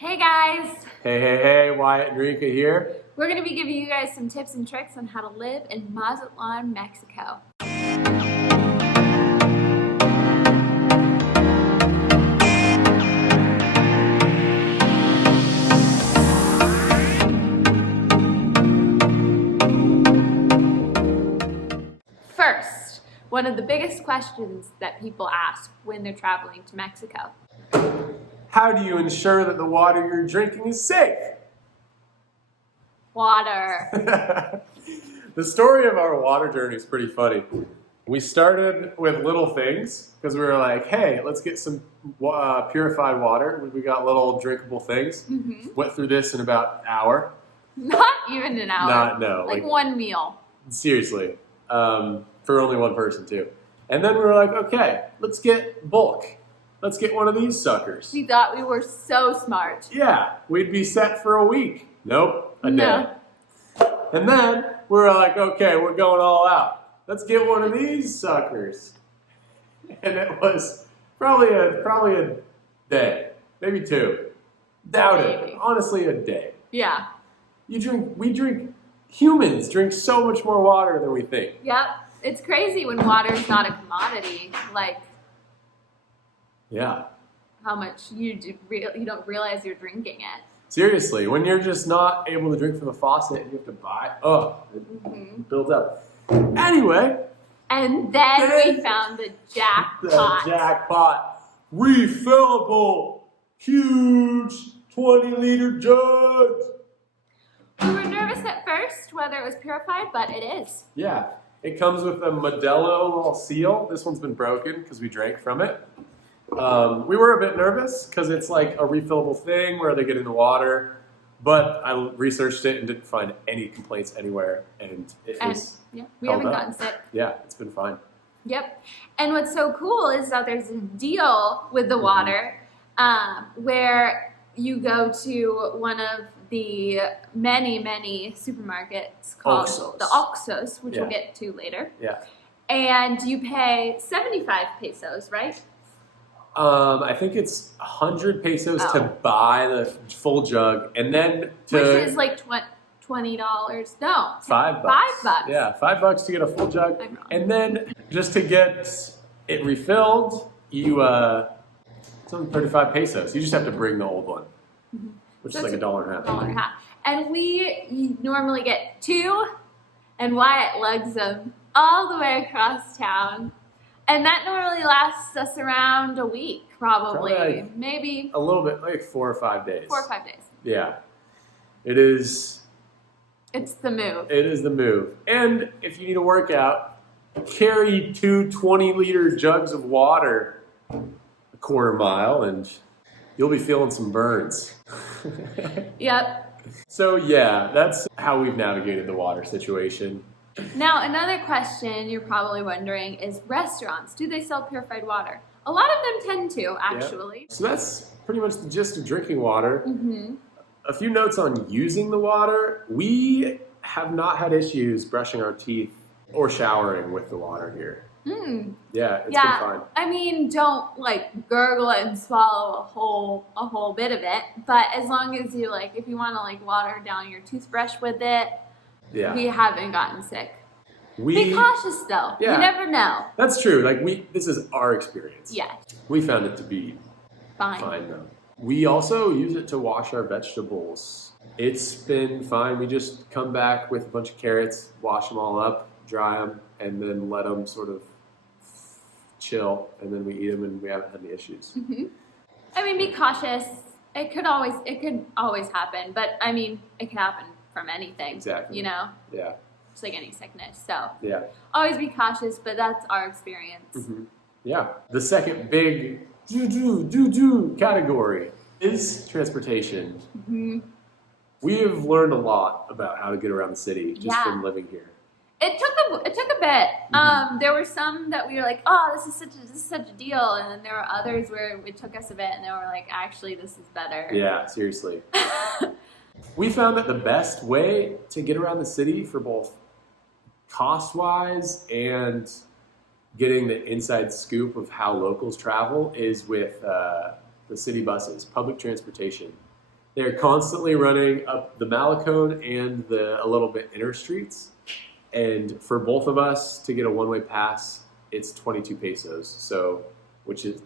Hey guys! Hey, Wyatt and Rika here. We're going to be giving you guys some tips and tricks on how to live in Mazatlán, Mexico. First, one of the biggest questions that people ask when they're traveling to Mexico. How do you ensure that the water you're drinking is safe? Water. The story of our water journey is pretty funny. We started with little things because we were like, hey, let's get some purified water. We got little drinkable things. Went through this in about an hour. Not even an hour. No. Like one meal. Seriously. For only one person too. And then we were like, okay, let's get bulk. Let's get one of these suckers. We thought we were so smart. Yeah, we'd be set for a week. Nope, a day. No. And then we were like, okay, we're going all out. Let's get one of these suckers. And it was probably a day, maybe two. Doubt it. Honestly, a day. Yeah. Humans drink so much more water than we think. Yep. It's crazy when water is not a commodity. Like, yeah. how much you don't realize you're drinking it. Seriously, when you're just not able to drink from the faucet and you have to buy, it builds up. Anyway. And then we found the jackpot. The jackpot. Refillable, huge 20-liter jugs. We were nervous at first whether it was purified, but it is. Yeah, it comes with a Modelo little seal. This one's been broken because we drank from it. We were a bit nervous because it's like a refillable thing where they get in the water, but I researched it and didn't find any complaints anywhere, and we haven't gotten sick. Yeah, it's been fine. Yep. And what's so cool is that there's a deal with the water where you go to one of the many supermarkets called the Oxxos, which we'll get to later. Yeah. And you pay 75 pesos, right? I think it's 100 pesos to buy the full jug, and then which is like $20. No, $5. $5. Yeah, $5 to get a full jug, and then just to get it refilled, it's only 35 pesos. You just have to bring the old one, which is like $1.50. $1.50. And we normally get two, and Wyatt lugs them all the way across town. And that normally lasts us around a week, probably like maybe a little bit, like 4 or 5 days. 4 or 5 days. Yeah, it is. It's the move. It is the move. And if you need a workout, carry 2 20-liter jugs of water a quarter mile, and you'll be feeling some burns. Yep. So yeah, that's how we've navigated the water situation. Now, another question you're probably wondering is restaurants. Do they sell purified water? A lot of them tend to, actually. Yep. So that's pretty much the gist of drinking water. A few notes on using the water. We have not had issues brushing our teeth or showering with the water here. Yeah, it's been fine. I mean, don't like gurgle it and swallow a whole bit of it. But as long as you if you want to water down your toothbrush with it, we haven't gotten sick. Be cautious though. Yeah. You never know. That's true. This is our experience. Yeah. We found it to be fine though. We also use it to wash our vegetables. It's been fine. We just come back with a bunch of carrots, wash them all up, dry them, and then let them sort of chill, and then we eat them, and we haven't had any issues. I mean, be cautious. It could always happen, but I mean, it can happen from anything. Exactly. You know? Yeah. Just like any sickness. So yeah. Always be cautious, but that's our experience. Yeah. The second big category is transportation. We have learned a lot about how to get around the city just from living here. It took a bit. There were some that we were like, oh, this is such a deal, and then there were others where it took us a bit, and they were like, actually, this is better. Yeah, seriously. We found that the best way to get around the city for both cost-wise and getting the inside scoop of how locals travel is with the city buses, public transportation. They're constantly running up the Malecon and a little bit inner streets. And for both of us to get a one-way pass, it's 22 pesos. So, which is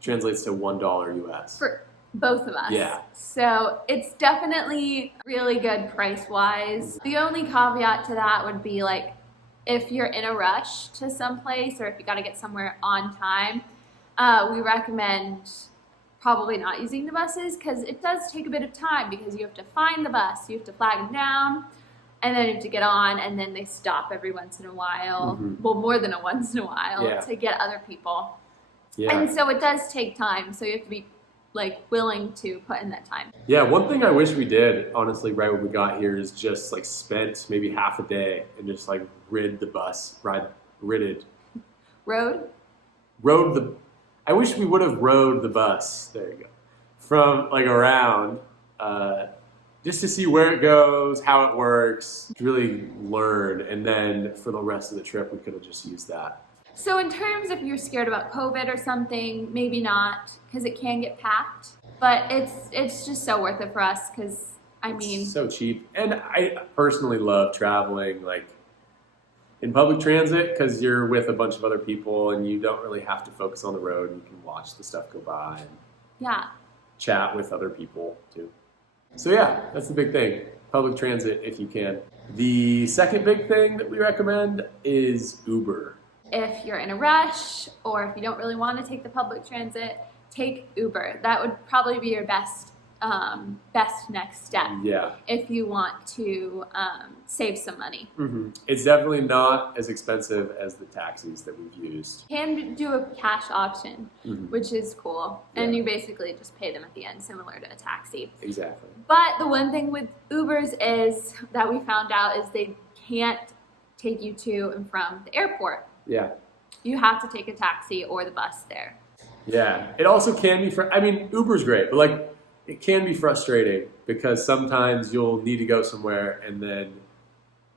translates to $1 US. For both of us. Yeah. So it's definitely really good price-wise. The only caveat to that would be like if you're in a rush to someplace or if you got to get somewhere on time, we recommend probably not using the buses because it does take a bit of time because you have to find the bus, you have to flag them down, and then you have to get on, and then they stop every once in a while, well, more than a once in a while, to get other people. Yeah. And so it does take time, so you have to be like willing to put in that time. Yeah, one thing I wish we did, honestly, right when we got here is just like spent maybe half a day and just like rode the I wish we would have rode the bus, there you go, from like around, just to see where it goes, how it works, really learn, and then for the rest of the trip we could have just used that. So in terms if you're scared about COVID or something, maybe not, because it can get packed, but it's just so worth it for us because, I mean... It's so cheap, and I personally love traveling, like, in public transit because you're with a bunch of other people and you don't really have to focus on the road and you can watch the stuff go by and chat with other people too. So yeah, that's the big thing. Public transit if you can. The second big thing that we recommend is Uber. If you're in a rush or if you don't really want to take the public transit, take Uber. That would probably be your best next step if you want to save some money. It's definitely not as expensive as the taxis that we've used. Can do a cash option, which is cool, and you basically just pay them at the end, similar to a taxi. Exactly. But the one thing with Ubers is that we found out is they can't take you to and from the airport. Yeah. You have to take a taxi or the bus there. Yeah. It also can be I mean, Uber's great, but like, it can be frustrating because sometimes you'll need to go somewhere and then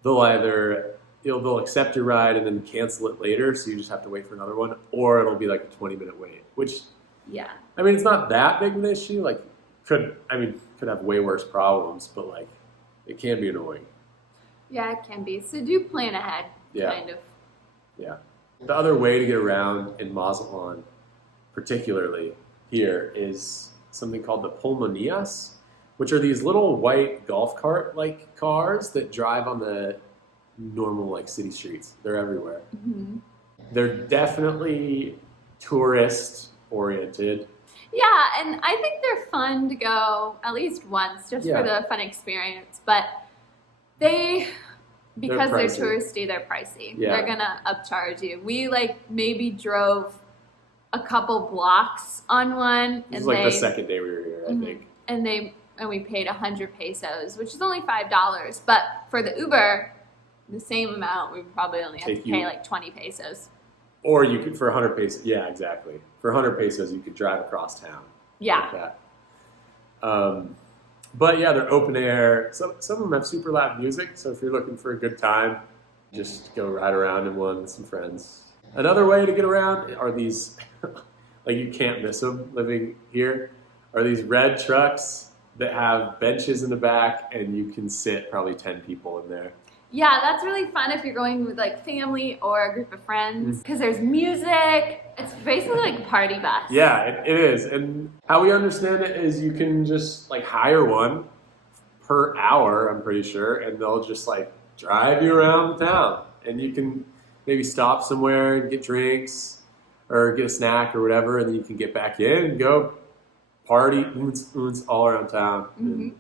they'll accept your ride and then cancel it later, so you just have to wait for another one, or it'll be like a 20-minute wait, which, I mean, it's not that big of an issue. Like, could have way worse problems, but like, it can be annoying. Yeah, it can be. So do plan ahead, kind of. Yeah. The other way to get around in Mazatlán, particularly here, is something called the pulmonías, which are these little white golf cart-like cars that drive on the normal like city streets. They're everywhere. They're definitely tourist-oriented. Yeah, and I think they're fun to go at least once, just for the fun experience. But because they're touristy, they're pricey. Yeah. They're gonna upcharge you. We like maybe drove a couple blocks on one. This is like the second day we were here, I think. And we paid 100 pesos, which is only $5. But for the Uber, the same amount, we probably only have to pay like 20 pesos. Or you could, for 100 pesos, yeah, exactly. For 100 pesos, you could drive across town. Yeah. Like that. But yeah, they're open air. Some of them have super loud music, so if you're looking for a good time, just go ride around in one with some friends. Another way to get around are these, like you can't miss them living here, are these red trucks that have benches in the back and you can sit probably 10 people in there. Yeah, that's really fun if you're going with like family or a group of friends because there's music. It's basically like a party bus. Yeah, it is. And how we understand it is you can just like hire one per hour, I'm pretty sure, and they'll just like drive you around the town. And you can maybe stop somewhere and get drinks or get a snack or whatever, and then you can get back in and go party all around town. And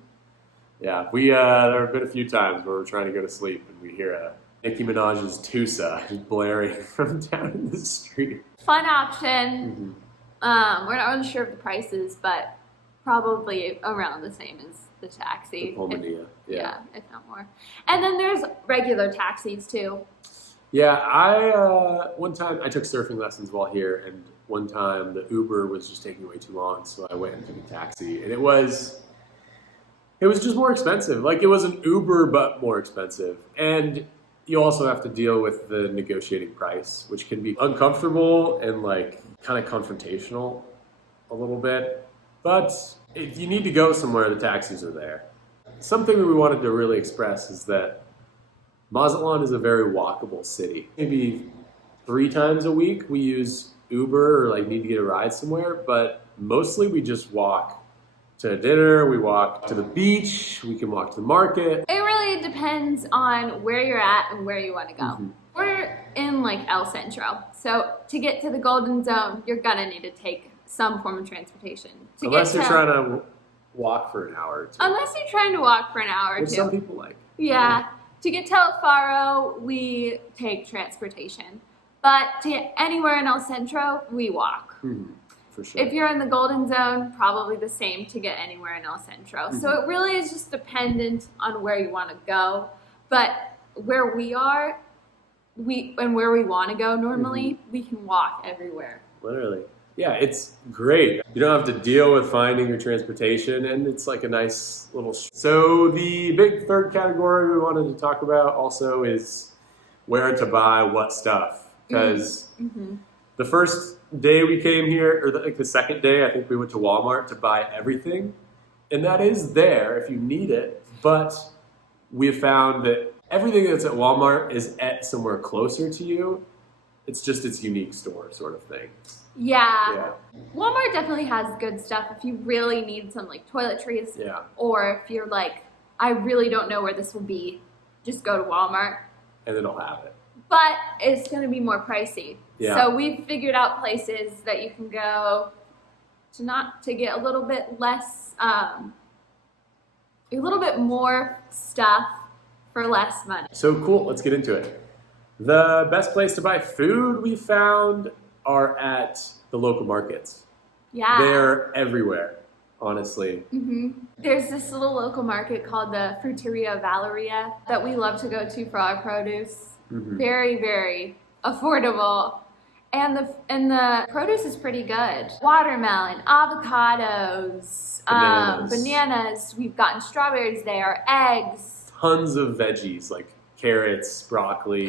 yeah, there have been a few times where we're trying to go to sleep and we hear Nicki Minaj's Tusa just blaring from down in the street. Fun option. We're not really sure of the prices, but probably around the same as the taxi. The Pulmonia, yeah, if not more. And then there's regular taxis too. Yeah, one time I took surfing lessons while here, and one time the Uber was just taking way too long, so I went and took a taxi, and it was just more expensive. Like, it was an Uber, but more expensive. And you also have to deal with the negotiating price, which can be uncomfortable and, like, kind of confrontational a little bit. But if you need to go somewhere, the taxis are there. Something that we wanted to really express is that Mazatlán is a very walkable city. Maybe 3 times a week we use Uber or like need to get a ride somewhere, but mostly we just walk to dinner, we walk to the beach, we can walk to the market. It really depends on where you're at and where you want to go. Mm-hmm. We're in like El Centro, so to get to the Golden Zone, you're gonna need to take some form of transportation. Unless you're trying to walk for an hour or two. Unless you're trying to walk for an hour or two. Which some people like. Yeah. To get to El Faro, we take transportation. But to get anywhere in El Centro, we walk. Mm-hmm. For sure. If you're in the Golden Zone, probably the same to get anywhere in El Centro. Mm-hmm. So it really is just dependent on where you want to go. But where we are, and where we want to go normally, we can walk everywhere. Literally. Yeah, it's great. You don't have to deal with finding your transportation, and it's like a nice little... So the big third category we wanted to talk about also is where to buy what stuff. Because the first day we came here, or the second day, I think we went to Walmart to buy everything. And that is there if you need it, but we have found that everything that's at Walmart is at somewhere closer to you. It's just its unique store sort of thing. Yeah. Walmart definitely has good stuff if you really need some like toiletries. Yeah. Or if you're like, I really don't know where this will be, just go to Walmart. And it'll have it. But it's going to be more pricey. Yeah. So we've figured out places that you can go to get a little bit less, a little bit more stuff for less money. So cool, let's get into it. The best place to buy food we found are at the local markets. Yeah. They're everywhere, honestly. There's this little local market called the Fruteria Valeria that we love to go to for our produce. Very, very affordable. And the produce is pretty good. Watermelon, avocados, bananas. We've gotten strawberries there, eggs. Tons of veggies like carrots, broccoli,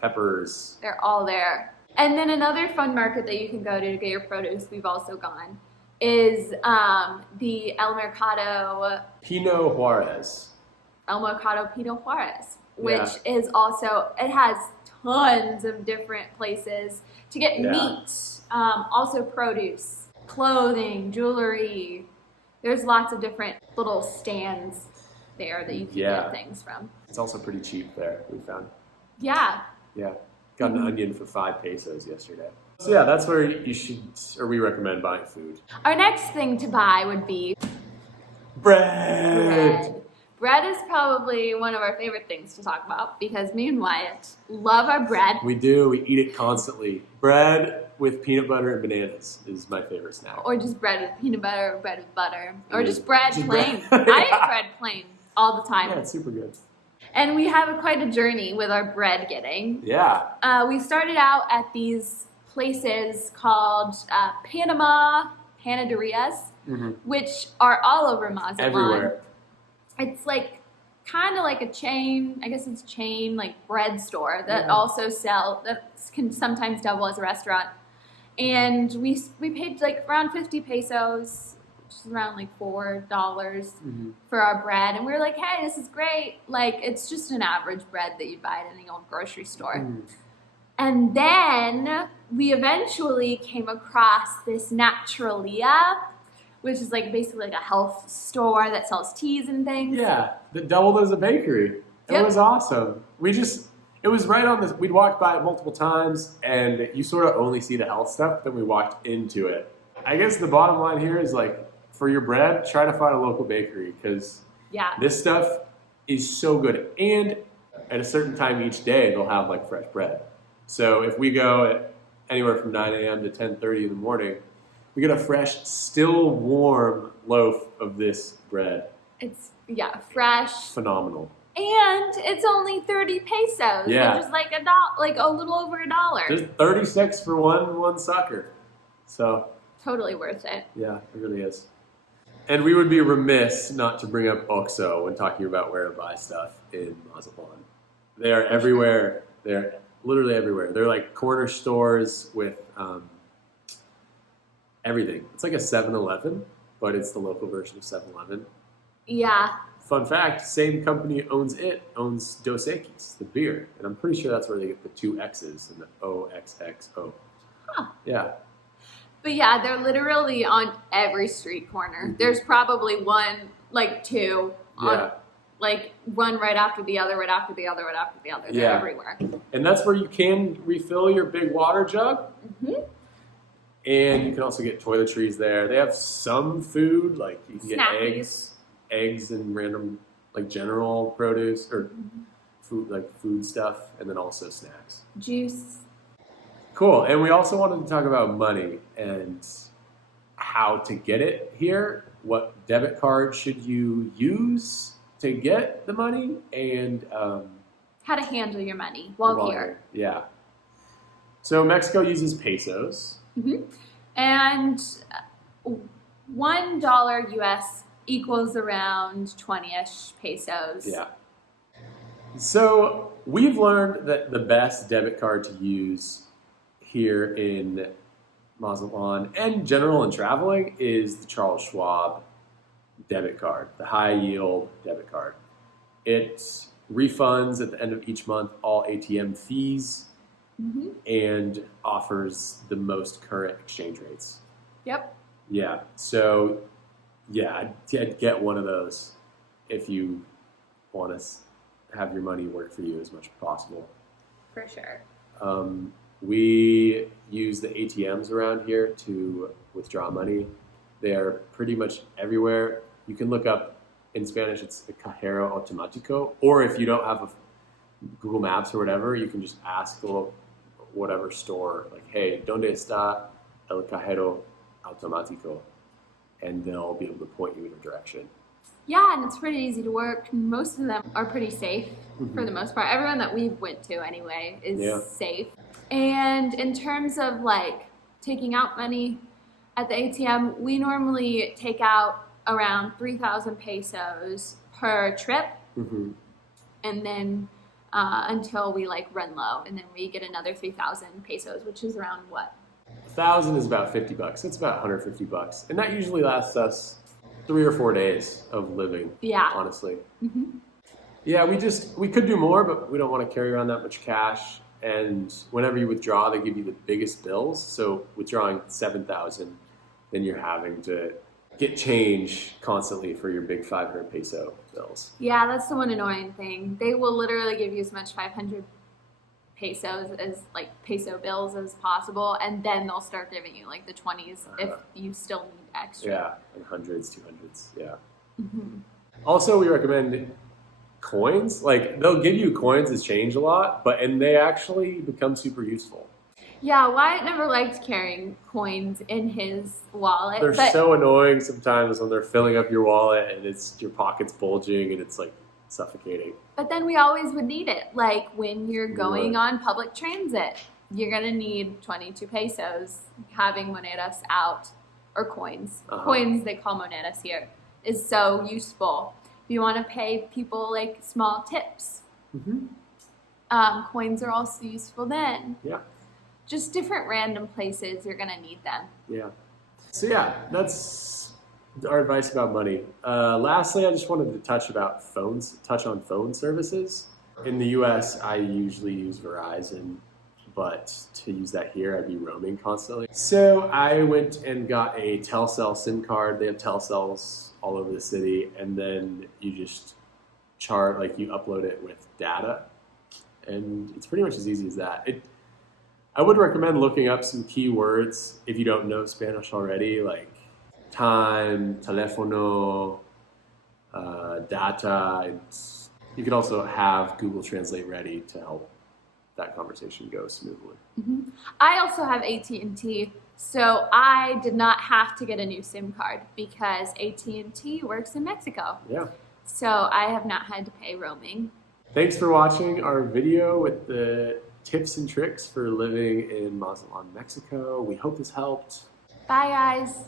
peppers. They're all there. And then another fun market that you can go to get your produce, we've also gone, is the El Mercado Pinot Juarez, which is also, it has tons of different places to get meat, also produce, clothing, jewelry. There's lots of different little stands there that you can get things from. It's also pretty cheap there, we found. Yeah. Yeah. Got an onion for 5 pesos yesterday. So yeah, that's where you should, or we recommend buying food. Our next thing to buy would be bread. Bread is probably one of our favorite things to talk about because me and Wyatt love our bread. We do. We eat it constantly. Bread with peanut butter and bananas is my favorite snack. Or just bread with peanut butter, or bread with butter, or just bread plain. I eat bread plain all the time. Yeah, it's super good. And we have quite a journey with our bread getting. Yeah. We started out at these places called Panaderias, which are all over Mazatlán. Everywhere. It's like kind of like a chain, I guess it's chain, like bread store that also that can sometimes double as a restaurant. And we paid like around 50 pesos, which is around like $4 for our bread. And we were like, hey, this is great. Like, it's just an average bread that you'd buy at any old grocery store. And then we eventually came across this Naturalia, which is like basically like a health store that sells teas and things. Yeah, that doubled as a bakery. It was awesome. It was right on this, we'd walked by it multiple times, and you sort of only see the health stuff, then we walked into it. I guess the bottom line here is like, for your bread, try to find a local bakery, because this stuff is so good. And at a certain time each day, they'll have like fresh bread. So if we go at anywhere from 9 a.m. to 10:30 in the morning, we get a fresh, still warm loaf of this bread. It's, fresh. Phenomenal. And it's only 30 pesos, which is like a little over $1. There's 36 for one sucker. So totally worth it. Yeah, it really is. And we would be remiss not to bring up OXXO when talking about where to buy stuff in Mazatlán. They are everywhere. They're literally everywhere. They're like corner stores with everything. It's like a 7-Eleven, but it's the local version of 7-Eleven. Yeah. Fun fact, same company owns Dos Equis, the beer. And I'm pretty sure that's where they get the 2 X's and the OXXO. Huh. Yeah. But yeah, they're literally on every street corner. Mm-hmm. There's probably one, like 2, on, like one right after the other, right after the other, right after the other. They're everywhere. And that's where you can refill your big water jug. Mm-hmm. And you can also get toiletries there. They have some food, like you can get eggs and random, like general produce or food stuff, and then also snacks. Juice. Cool. And we also wanted to talk about money and how to get it here. What debit card should you use to get the money, and how to handle your money while here. Yeah. So Mexico uses pesos. Mm-hmm. And $1 US equals around 20-ish pesos. Yeah. So we've learned that the best debit card to use here in Mazatlán and general and traveling is the Charles Schwab debit card, the high yield debit card. It refunds at the end of each month all ATM fees and offers the most current exchange rates. Yep. Yeah. So yeah, I'd get one of those if you want to have your money work for you as much as possible. For sure. We use the ATMs around here to withdraw money. They are pretty much everywhere. You can look up, in Spanish, it's the cajero automático, or if you don't have a Google Maps or whatever, you can just ask whatever store, like, hey, ¿dónde está el cajero automático? And they'll be able to point you in a direction. Yeah, and it's pretty easy to work. Most of them are pretty safe for the most part. Everyone that we've went to anyway is safe. And in terms of like taking out money at the ATM, we normally take out around 3,000 pesos per trip. And then until we like run low, and then we get another 3,000 pesos, which is around what? 1,000 is about $50. It's about $150, and that usually lasts us 3 or 4 days of living. Yeah, honestly. Yeah, we could do more, but we don't want to carry around that much cash. And whenever you withdraw, they give you the biggest bills. So withdrawing 7,000, then you're having to get change constantly for your big 500 peso bills. Yeah, that's the one annoying thing. They will literally give you as much 500 pesos as like peso bills as possible, and then they'll start giving you like the 20s if you still need extra. Yeah, and hundreds, 200s, yeah. Also, we recommend coins. Like, they'll give you coins as change a lot, and they actually become super useful. Yeah, Wyatt never liked carrying coins in his wallet. They're so annoying sometimes when they're filling up your wallet and your pocket's bulging and it's like suffocating. But then we always would need it. Like when you're going on public transit, you're going to need 22 pesos. Having monedas out, or coins. Coins, they call monedas here, is so useful. If you want to pay people like small tips, coins are also useful then. Yeah. Just different random places you're going to need them. Yeah. So yeah, that's our advice about money. Lastly, I just wanted to touch on phone services. In the US, I usually use Verizon, but to use that here, I'd be roaming constantly. So I went and got a Telcel SIM card. They have Telcels all over the city, and then you just you upload it with data, and it's pretty much as easy as that. I would recommend looking up some keywords if you don't know Spanish already, like time, teléfono, data. You could also have Google Translate ready to help that conversation go smoothly. I also have AT&T, so I did not have to get a new SIM card because AT&T works in Mexico. Yeah. So I have not had to pay roaming. Thanks for watching our video with the tips and tricks for living in Mazatlán, Mexico. We hope this helped. Bye, guys.